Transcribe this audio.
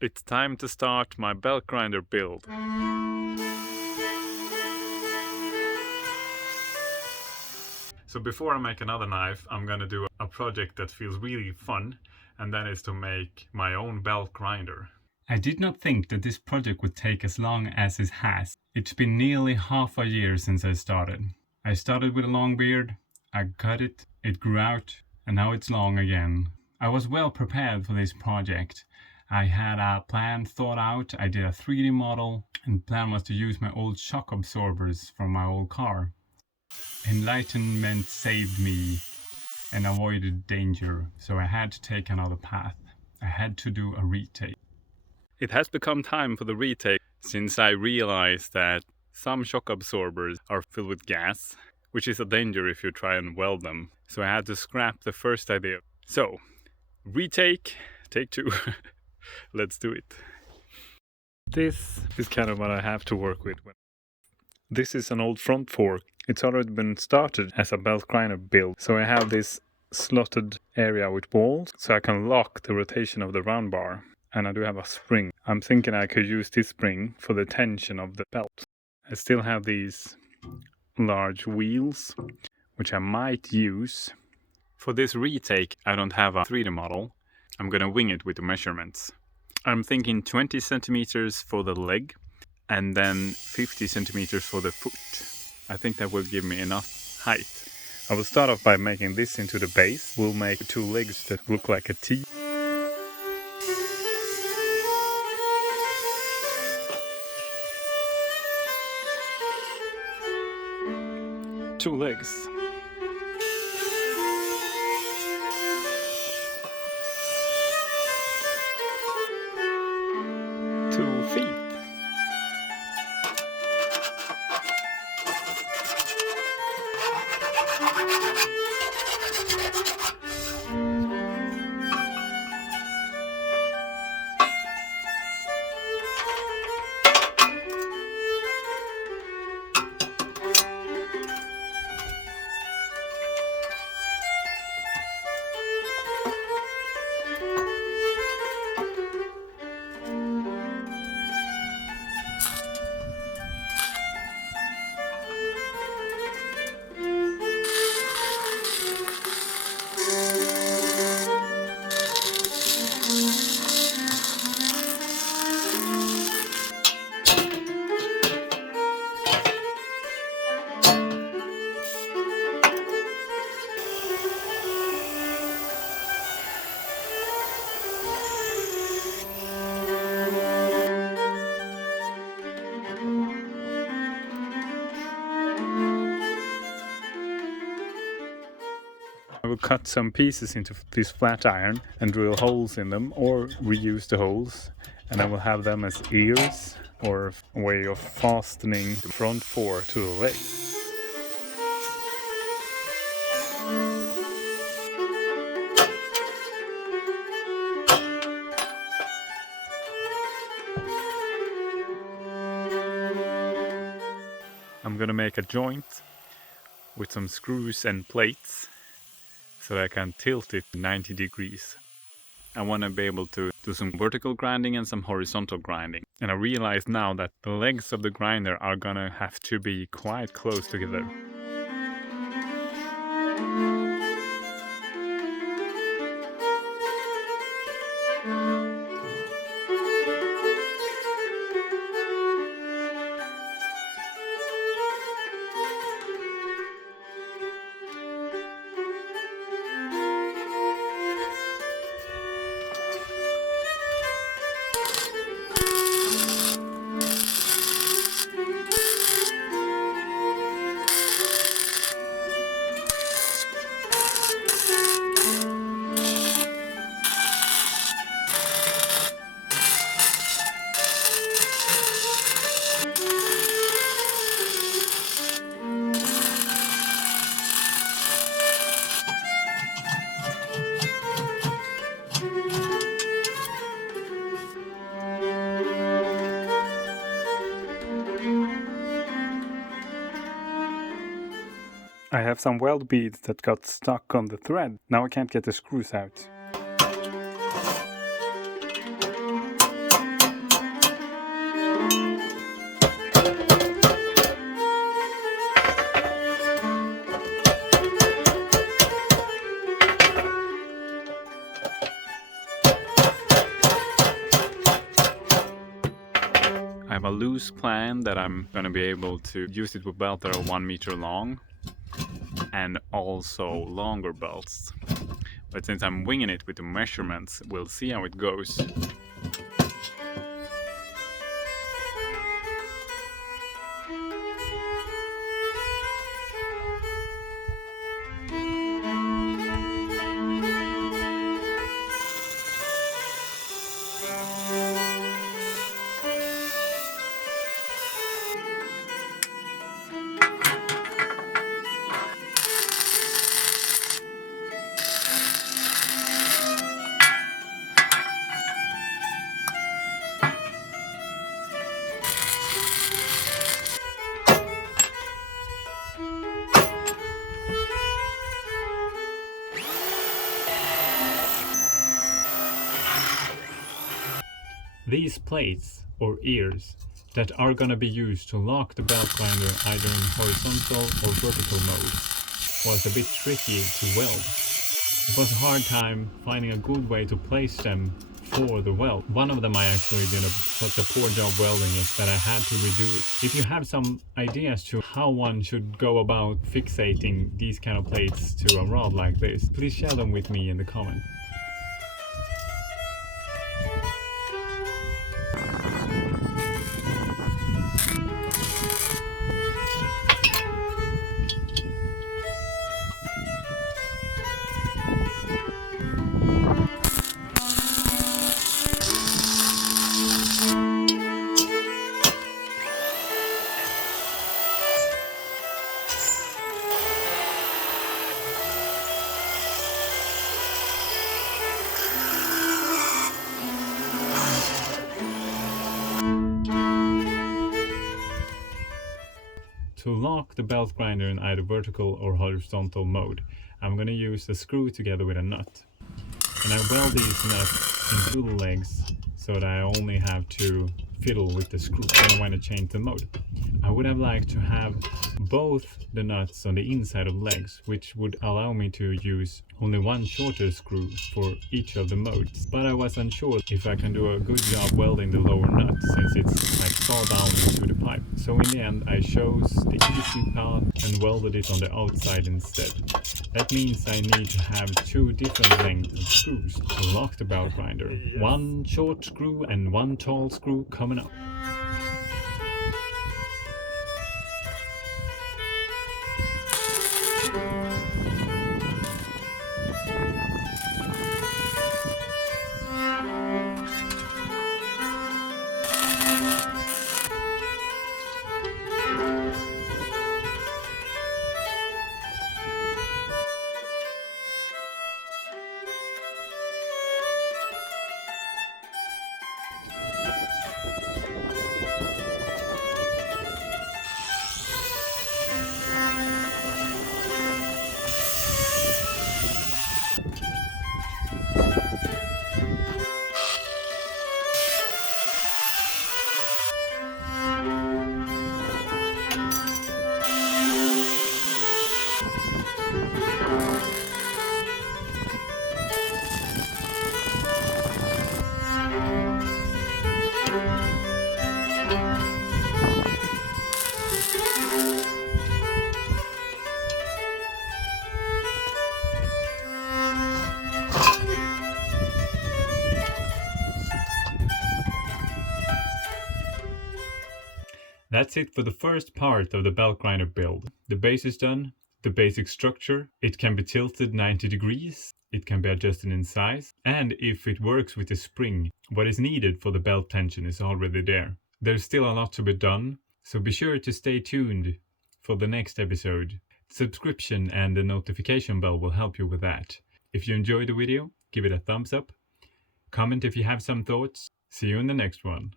It's time to start my Beltgrinder build. So before I make another knife, I'm gonna do a project that feels really fun, and that is to make my own Beltgrinder. I did not think that this project would take as long as it has. It's been nearly half a year since I started. I started with a long beard, I cut it, it grew out, and now it's long again. I was well prepared for this project. I had a plan thought out, I did a 3D model, and the plan was to use my old shock absorbers from my old car. Enlightenment saved me and avoided danger, so I had to take another path. I had to do a retake. It has become time for the retake since I realized that some shock absorbers are filled with gas, which is a danger if you try and weld them. So I had to scrap the first idea. So, retake, take 2. Let's do it. This is kind of what I have to work with. This is an old front fork. It's already been started as a Beltgrinder build. So I have this slotted area with balls, so I can lock the rotation of the round bar. And I do have a spring. I'm thinking I could use this spring for the tension of the belt. I still have these large wheels, which I might use. For this retake, I don't have a 3D model. I'm gonna wing it with the measurements. I'm thinking 20 centimeters for the leg and then 50 centimeters for the foot. I think that will give me enough height. I will start off by making this into the base. We'll make 2 legs that look like a T. Two legs. 2 feet. I will cut some pieces into this flat iron and drill holes in them or reuse the holes, and I will have them as ears or a way of fastening the front fork to the leg. I'm gonna make a joint with some screws and plates so that I can tilt it 90 degrees. I want to be able to do some vertical grinding and some horizontal grinding. And I realize now that the legs of the grinder are gonna have to be quite close together. I have some weld beads that got stuck on the thread. Now I can't get the screws out. have a loose plan that I'm gonna be able to use it with belts that are 1 meter long and also longer belts. But since I'm winging it with the measurements, we'll see how it goes. These plates, or ears, that are gonna be used to lock the Beltgrinder either in horizontal or vertical mode, was a bit tricky to weld. It was a hard time finding a good way to place them for the weld. One of them I actually did such a poor job welding it that I had to redo it. If you have some ideas to how one should go about fixating these kind of plates to a rod like this, please share them with me in the comments. To lock the Beltgrinder in either vertical or horizontal mode, I'm going to use a screw together with a nut. And I weld these nuts into the legs so that I only have to fiddle with the screw when I want to change the mode. I would have liked to have both the nuts on the inside of legs, which would allow me to use only one shorter screw for each of the modes. But I was unsure if I can do a good job welding the lower nut since it's like far down into the pipe. So in the end I chose the easy path and welded it on the outside instead. That means I need to have two different lengths of screws to lock the Beltgrinder. Yes. One short screw and one tall screw coming up. That's it for the first part of the Beltgrinder build. The base is done, the basic structure, it can be tilted 90 degrees, it can be adjusted in size, and if it works with the spring, what is needed for the belt tension is already there. There's still a lot to be done, so be sure to stay tuned for the next episode. Subscription and the notification bell will help you with that. If you enjoyed the video, give it a thumbs up, comment if you have some thoughts. See you in the next one.